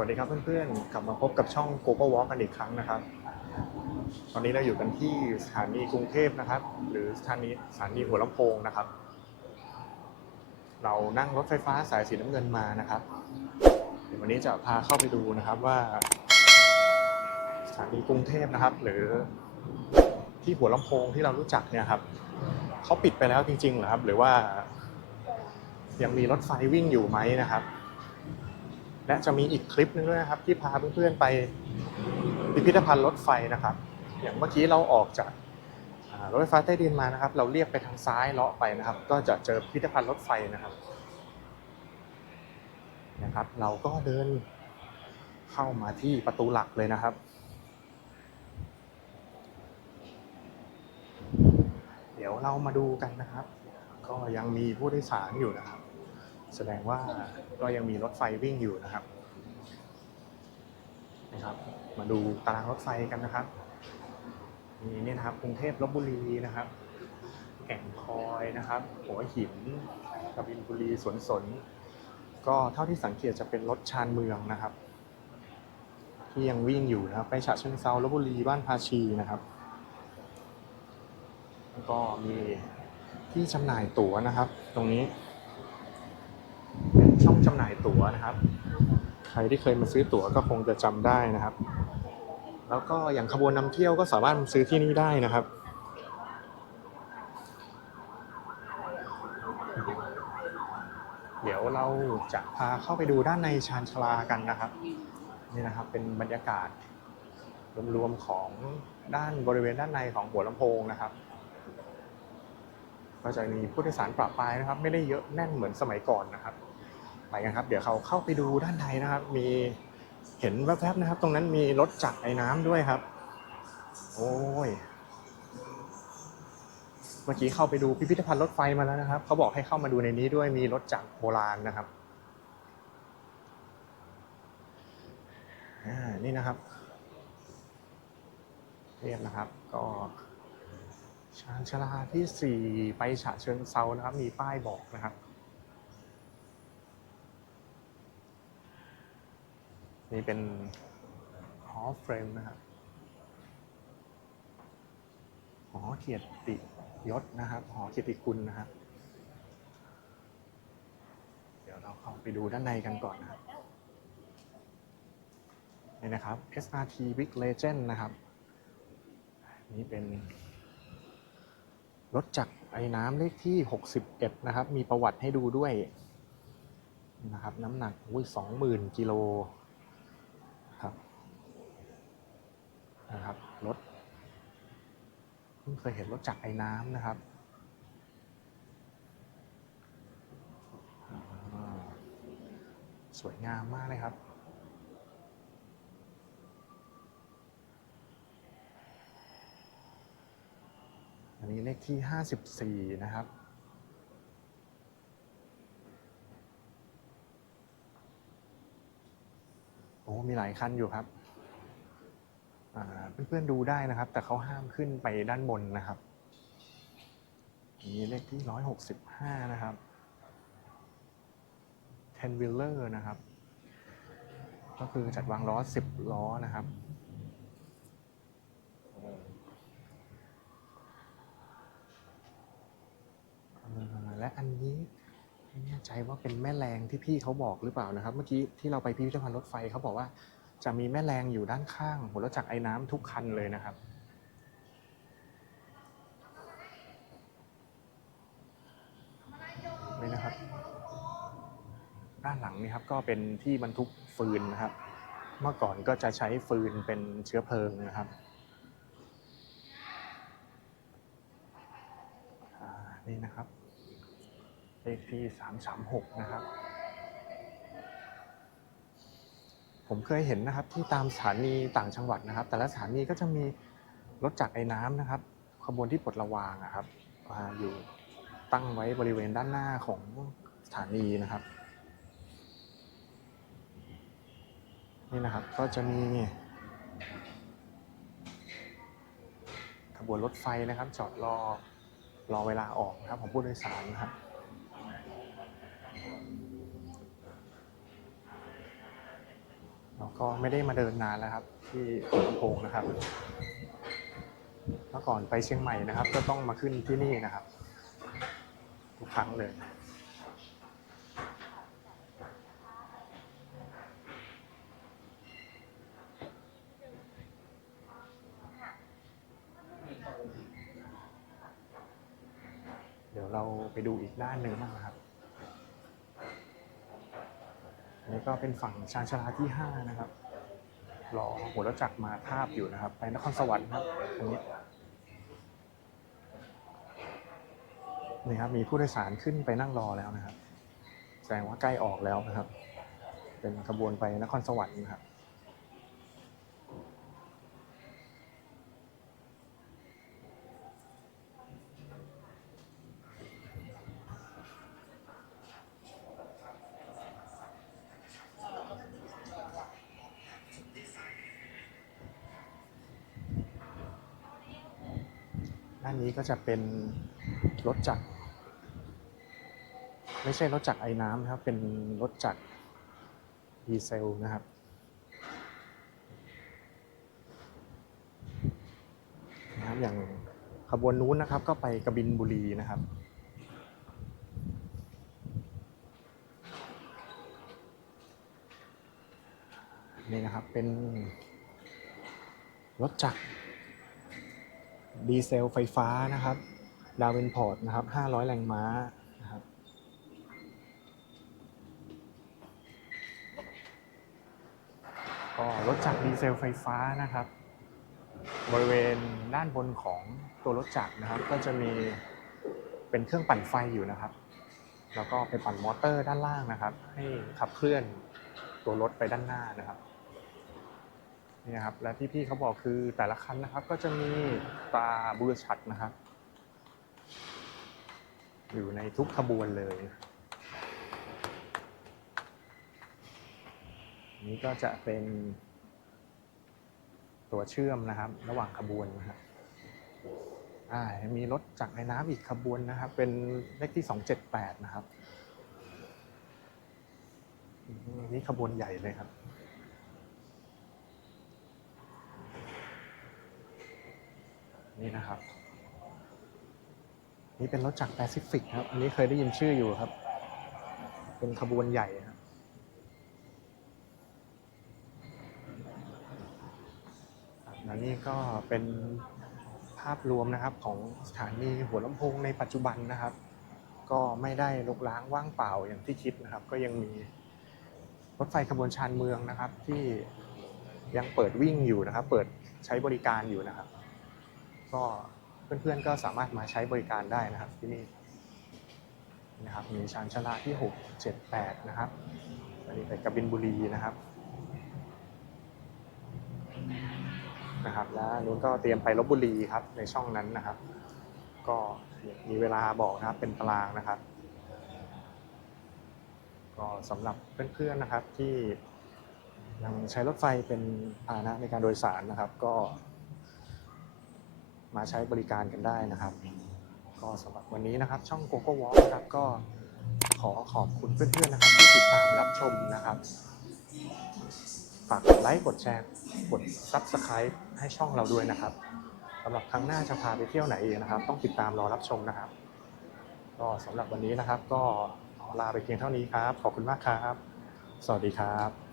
วัสดีครับเพื่อนๆ กลับมาพบกับช่อง g o g o Walk กันอีกครั้งนะครับ ตอนนี้เราอยู่กันที่สถานีกรุงเทพนะครับ หรือสถานีสถานีหัวลำโพงนะครับ เรานั่งรถไฟฟ้าสายสีน้ำเงินมานะครับ เดี๋ยววันนี้จะพาเข้าไปดูนะครับว่า สถานีกรุงเทพนะครับ หรือที่หัวลำโพงที่เรารู้จักเนี่ยครับเขาปิดไปแล้วจริงๆเหรอครับ หรือว่ายังมีรถไฟวิ่งอยู่ไหมนะครับ และจะมีอีกคลิปหนึงด้วยนะครับที่พาเพื่อนๆไปพิพิธภัณฑ์รถไฟนะครับ อย่างเมื่อกี้เราออกจากรถไฟฟ้าใต้ดินมานะครับ เราเรียกไปทางซ้ายเลาะไปนะครับ ก็จะเจอพิพิธภัณฑ์รถไฟนะครับนะครับ เราก็เดินเข้ามาที่ประตูหลักเลยนะครับ เดี๋ยวเรามาดูกันนะครับ ก็ยังมีผู้โดยสารอยู่นะครับ แสดงว่าก็ยังมีรถไฟวิ่งอยู่นะครับนะครับ มาดูตารางรถไฟกันนะครับมีนี่นะครับกรุงเทพลบบุรีนะครับ แก่งคอยนะครับ หัวหินกบินบุรีสวนสน ก็เท่าที่สังเกตจะเป็นรถชานเมืองนะครับ ที่ยังวิ่งอยู่นะครับ ไปฉะเชิงเซาลบบุรีบ้านภาชีนะครับแล้วก็มีที่จำหน่ายตั๋วนะครับ ตรงนี้เป็น ช่องจำหน่ายตั๋วนะครับ ใครที่เคยมาซื้อตั๋วก็คงจะจำได้นะครับ แล้วก็อย่างขบวนนำเที่ยวก็สามารถมาซื้อที่นี่ได้นะครับ เดี๋ยวเราจะพาเข้าไปดูด้านในชานชาลากันนะครับ นี่นะครับเป็นบรรยากาศ รวมๆของด้านบริเวณด้านในของหัวลำโพงนะครับ ก็จะมีผู้โดยสารประปรายนะครับ ไม่ได้เยอะแน่นเหมือนสมัยก่อนนะครับ ไปกันครับ เดี๋ยวเขาเข้าไปดูด้านในนะครับ มีเห็นแวบๆนะครับ ตรงนั้นมีรถจักรไอ้น้ำด้วยครับ โอ้ย เมื่อกี้เข้าไปดูพิพิธภัณฑ์รถไฟมาแล้วนะครับ เขาบอกให้เข้ามาดูในนี้ด้วยมีรถจักรโบราณนะครับนี่นะครับเรียบนะครับ ก็ชานชาลาที่ 4 ไปฉะเชิงเซานะครับ มีป้ายบอกนะครับ นี่เป็นฮอเฟรมนะครับหอเกียรติยศนะครับ หอเกียรติคุณนะครับ เดี๋ยวเราเข้าไปดูด้านในกันก่อนนะครับ นี่นะครับ SRT Big Legend นะครับ นี่เป็น รถจักรไอ้น้ำเลขที่ 61 นะครับ มีประวัติให้ดูด้วยนะครับ น้ำหนักอุ้ย20,000 กิโลครับ นะครับรถเพิ่งเคยเห็นรถจักรไอ้น้ำนะครับสวยงามมากเลยครับ อันนี้เลขที่ 54 นะครับ โอ้ มีหลายคันอยู่ครับ เพื่อนๆดูได้นะครับ แต่เขาห้ามขึ้นไปด้านบนนะครับอันนี้เลขที่165นะครับ10 wheeler นะครับ ก็คือจัดวางล้อ10ล้อนะครับและอันนี้ไม่แน่ใจว่าเป็นแม่แรงที่พี่เขาบอกหรือเปล่านะครับ เมื่อกี้ที่เราไปพิพิธภัณฑ์รถไฟเขาบอกว่า จะมีแม่แรงอยู่ด้านข้างหัวรถจักรไอ้น้ำทุกคันเลยนะครับ นี่นะครับ ด้านหลังนี่ครับก็เป็นที่บรรทุกฟืนนะครับ เมื่อก่อนก็จะใช้ฟืนเป็นเชื้อเพลิงนะครับนี่นะครับเลขที่336นะครับ ผมเคยเห็นนะครับที่ตามสถานีต่างจังหวัดนะครับ แต่ละสถานีก็จะมีรถจักรไอ้น้ำนะครับ ขบวนที่ปลดระวางอะครับมาอยู่ตั้งไว้บริเวณด้านหน้าของสถานีนะครับนี่นะครับก็จะมีขบวนรถไฟนะครับ จอดรอรอเวลาออกนะครับของผู้โดยสารนะครับ น ก็ไม่ได้มาเดินนานแล้วครับ ที่หัวลำโพงนะครับเมื่อก่อนไปเชียงใหม่นะครับ ก็ต้องมาขึ้นที่นี่นะครับทุกครั้งเลยเดี๋ยวเราไปดูอีกด้านหนึ่งบ้างนะครับ แล้วก็เป็นฝั่งชานชาลาที่ 5 นะครับ รอหัวรถจักรมาทาบอยู่นะครับ ไปนครสวรรค์ครับตรงนี้นี่ครับมีผู้โดยสารขึ้นไปนั่งรอแล้วนะครับ แสดงว่าใกล้ออกแล้วนะครับ เป็นขบวนไปนครสวรรค์นะครับ ด้านนี้ก็จะเป็นรถจักร ไม่ใช่รถจักรไอ้น้ำนะครับ เป็นรถจักรดีเซลนะครับ นะครับ อย่างขบวนนู้นนะครับ ก็ไปกบินบุรีนะครับนี่นะครับเป็นรถจักร ดีเซลไฟฟ้านะครับดาวเวนพอร์ตนะครับ 500 แรงม้านะครับก็รถจักรดีเซลไฟฟ้านะครับ บริเวณด้านบนของตัวรถจักรนะครับ ก็จะมีเป็นเครื่องปั่นไฟอยู่นะครับ แล้วก็ไปปั่นมอเตอร์ด้านล่างนะครับ ให้ขับเคลื่อนตัวรถไปด้านหน้านะครับ นี่ครับและที่พี่เขาบอกคือแต่ละคันนะครับ ก็จะมีตาบูรชัดนะครับ อยู่ในทุกขบวนเลยนี้ก็จะเป็นตัวเชื่อมนะครับ ระหว่างขบวนนะครับอ่ามีรถจากในน้ำอีกขบวนนะครับ เป็นเลขที่ 278 นะครับ นี่ขบวนใหญ่เลยครับ นี่นะครับ นี่เป็นรถจากแปซิฟิกครับ อันนี้เคยได้ยินชื่ออยู่ครับ เป็นขบวนใหญ่ครับครับและนี่ก็เป็นภาพรวมนะครับของสถานีหัวลำโพงในปัจจุบันนะครับ ก็ไม่ได้ลกล้างว่างเปล่าอย่างที่คิดนะครับ ก็ยังมีรถไฟขบวนชานเมืองนะครับที่ยังเปิดวิ่งอยู่นะครับ เปิดใช้บริการอยู่นะครับ ก็เพื่อนๆก็สามารถมาใช้บริการได้นะครับที่นี่นะครับมีชานชาละที่ 6 7 8 นะครับอันนี้ไปกบินบุรีนะครับนะครับ แล้วนู้นก็เตรียมไปลบบุรีครับในช่องนั้นนะครับ ก็มีเวลาบอกนะครับเป็นตารางนะครับ ก็สำหรับเพื่อนๆนะครับที่ยังใช้รถไฟเป็นพาหนะในการโดยสารนะครับ ก็ มาใช้บริการกันได้นะครับ ก็สำหรับวันนี้นะครับ ช่อง g o g o Walk นะครับก็ขอขอบคุณเพื่อนๆนะครับ ที่ติดตามรับชมนะครับ ฝากกดไลค์กดแชร์กด Subscribe ให้ช่องเราด้วยนะครับสำหรับครั้งหน้าจะพาไปเที่ยวไหนอีกนะครับ ต้องติดตามรอรับชมนะครับ ก็สำหรับวันนี้นะครับ ก็ขอลาไปเพียงเท่านี้ครับ ขอบคุณมากครับ สวัสดีครับ